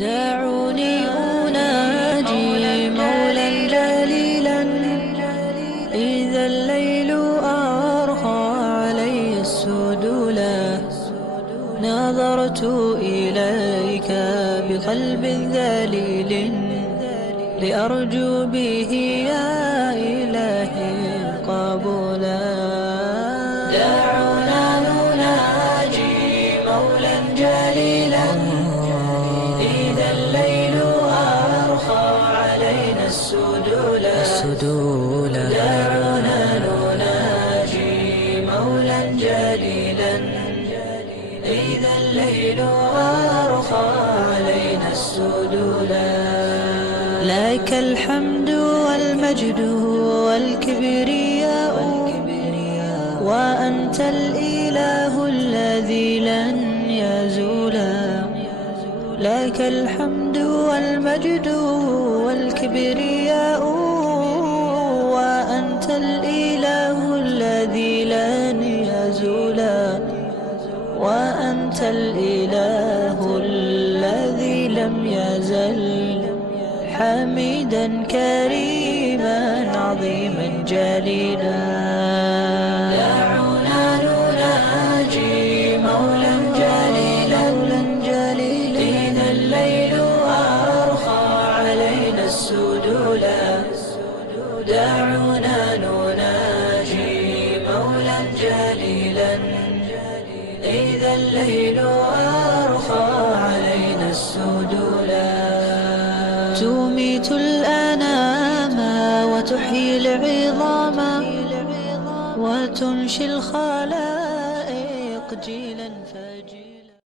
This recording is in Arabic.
دعوني أناجي مولا جليلا إذا الليل أرخى علي السدولا. نظرت إليك بقلب ذليل لأرجو به يا إلهي قبولا. دعونا نناجي مولا جليلا إذا الليل أرخى علينا السدولا. دعونا نناجي مولا جليلا إذا الليل أرخى علينا السدولا. لك الحمد والمجد والكبرياء وأنت الإله الذي لن يزولا. لك الحمد والمجد والكبرياء وأنت الإله الذي لن يزولا. وأنت الإله الذي لم يزل حميدا كريما عظيما جليلا. دعونا نناجي مولا جليلا إذا الليل أرخى علينا السدولا. دعونا نناجي مولا جليلا إذا الليل أرخى علينا السدولا. تميت الأنام وتحيي العظام وتنشي الخلائق جيلا